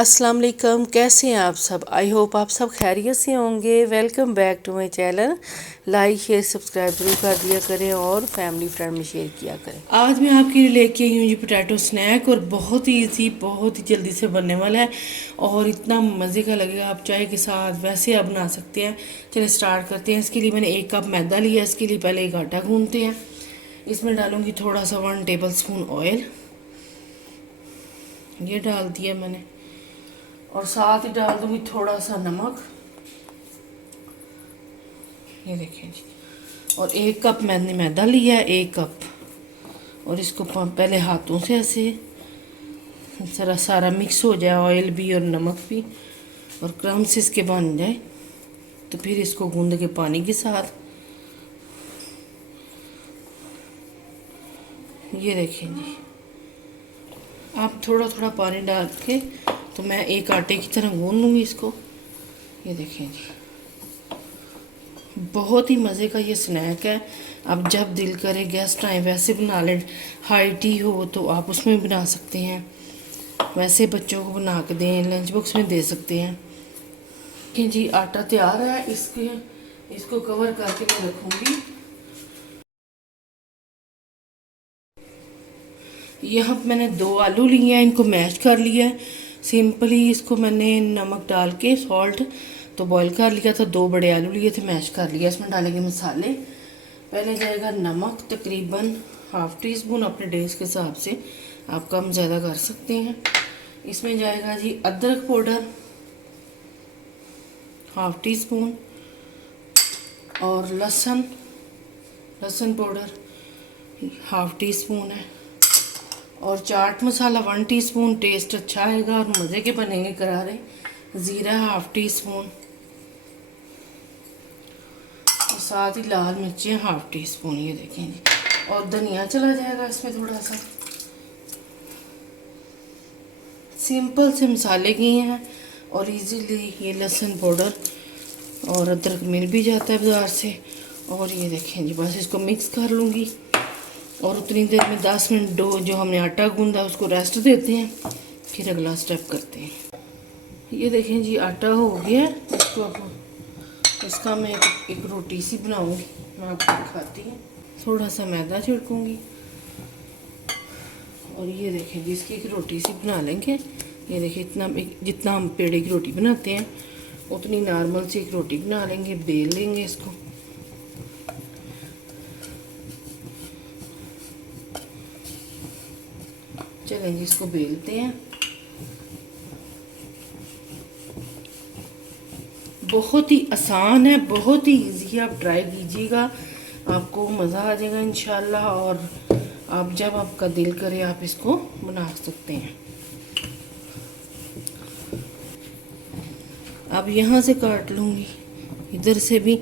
अस्सलाम वालेकुम, कैसे हैं आप सब। आई होप आप सब खैरियत से होंगे। Welcome back to my channel. Like share subscribe जरूर कर दिया करें और फैमिली फ्रेंड में शेयर किया करें। आज मैं आपके लिए लेके आई हूँ जी पोटैटो स्नैक, और बहुत ही ईजी, बहुत ही जल्दी से बनने वाला है और इतना मज़े का लगेगा। आप चाय के साथ वैसे आप बना सकते हैं। चलिए स्टार्ट करते हैं। इसके लिए मैंने 1 कप मैदा लिया। इसके लिए पहले एक आटा गूंथते हैं। इसमें डालूंगी थोड़ा सा 1 टेबल स्पून ऑयल, ये डाल दिया मैंने, और साथ ही डाल दूंगी थोड़ा सा नमक, ये देखिए जी। और 1 कप मैंने मैदा लिया है, 1 कप। और इसको पहले हाथों से ऐसे जरा सारा मिक्स हो जाए, ऑयल भी और नमक भी, और क्रम्स इसके बन जाए तो फिर इसको गूंद के पानी के साथ, ये देखिए जी। आप थोड़ा थोड़ा पानी डाल के, तो मैं एक आटे की तरह गूंद लूँगी इसको, ये देखिए जी। बहुत ही मज़े का ये स्नैक है। अब जब दिल करे, गेस्ट आए, वैसे बना लें। हाई टी हो तो आप उसमें भी बना सकते हैं, वैसे बच्चों को बना के दें, लंच बॉक्स में दे सकते हैं। कि जी आटा तैयार है। इसको कवर करके मैं रखूँगी। यहाँ मैंने 2 आलू लिए हैं, इनको मैश कर लिया है सिंपली। इसको मैंने नमक डाल के सॉल्ट तो बॉईल कर लिया था। 2 बड़े आलू लिए थे, मैश कर लिया। इसमें डालेंगे मसाले। पहले जाएगा नमक, तकरीबन ½ टी स्पून, अपने टेस्ट के हिसाब से आप कम ज़्यादा कर सकते हैं। इसमें जाएगा जी अदरक पाउडर ½ टी स्पून, और लहसुन पाउडर ½ टी स्पून है, और चाट मसाला 1 टीस्पून। टेस्ट अच्छा आएगा और मज़े के बनेंगे करारे। ज़ीरा ½ टी स्पून, और साथ ही लाल मिर्चें ½ टी स्पून, ये देखेंगे। और धनिया चला जाएगा इसमें थोड़ा सा। सिंपल से मसाले किए हैं, और इजीली ये लहसुन पाउडर और अदरक मिल भी जाता है बाज़ार से। और ये देखें जी, बस इसको मिक्स कर लूँगी, और उतनी देर में 10 मिनट डो जो हमने आटा गूंदा उसको रेस्ट देते हैं, फिर अगला स्टेप करते हैं। ये देखें जी, आटा हो गया है। इसका मैं एक रोटी सी बनाऊंगी, मैं आपको दिखाती हूँ। थोड़ा सा मैदा छिड़कूंगी, और ये देखें जी, इसकी एक रोटी सी बना लेंगे। ये देखिए, जितना हम पेड़े की रोटी बनाते हैं उतनी नॉर्मल सी एक रोटी बना लेंगे। बेल लेंगे इसको, चलें जी, इसको बेलते हैं। बहुत ही आसान है, बहुत ही इजी है। आप ट्राई कीजिएगा, आपको मज़ा आ जाएगा इंशाल्लाह। और आप जब आपका दिल करे आप इसको बना सकते हैं। अब यहाँ से काट लूँगी, इधर से भी।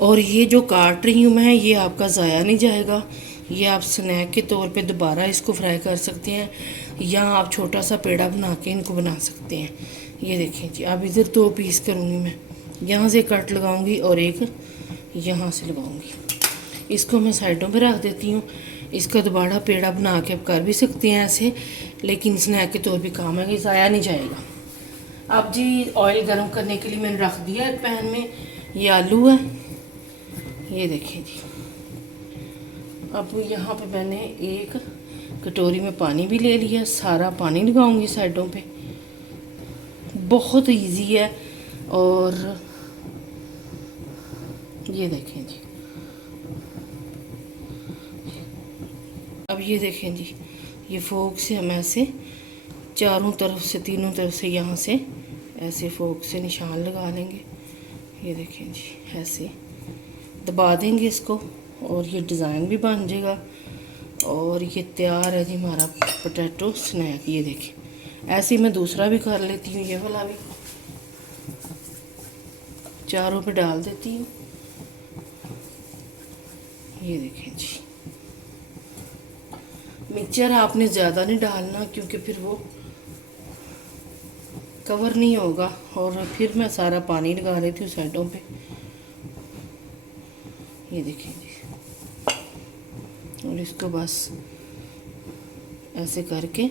और ये जो काट रही हूँ मैं, ये आपका ज़ाया नहीं जाएगा। ये आप स्नैक के तौर पे दोबारा इसको फ्राई कर सकते हैं, या आप छोटा सा पेड़ा बना के इनको बना सकते हैं। ये देखें जी, अब इधर 2 पीस करूँगी मैं। यहाँ से कट लगाऊंगी और एक यहाँ से लगाऊंगी। इसको मैं साइडों पे रख देती हूँ। इसका दोबारा पेड़ा बना के आप कर भी सकते हैं ऐसे, लेकिन स्नैक के तौर पे काम है, कि ज़ाया नहीं जाएगा। अब जी ऑयल गर्म करने के लिए मैंने रख दिया एक पैन में। ये आलू है, ये देखिए जी। अब यहाँ पे मैंने एक कटोरी में पानी भी ले लिया, सारा पानी लगाऊंगी साइडों पे। बहुत इजी है। और ये देखें जी, अब ये देखें जी, ये फोक से हम ऐसे चारों तरफ से, तीनों तरफ से, यहाँ से ऐसे फोक से निशान लगा लेंगे। ये देखें जी, ऐसे दबा देंगे इसको, और ये डिज़ाइन भी बन जाएगा। और ये तैयार है जी हमारा पोटैटो स्नैक। ये देखें, ऐसे ही मैं दूसरा भी कर लेती हूँ। ये वाला भी चारों पे डाल देती हूँ। ये देखें जी, मिक्सचर आपने ज़्यादा नहीं डालना, क्योंकि फिर वो कवर नहीं होगा। और फिर मैं सारा पानी लगा लेती हूँ साइडों पे। ये देखें जी, और इसको बस ऐसे करके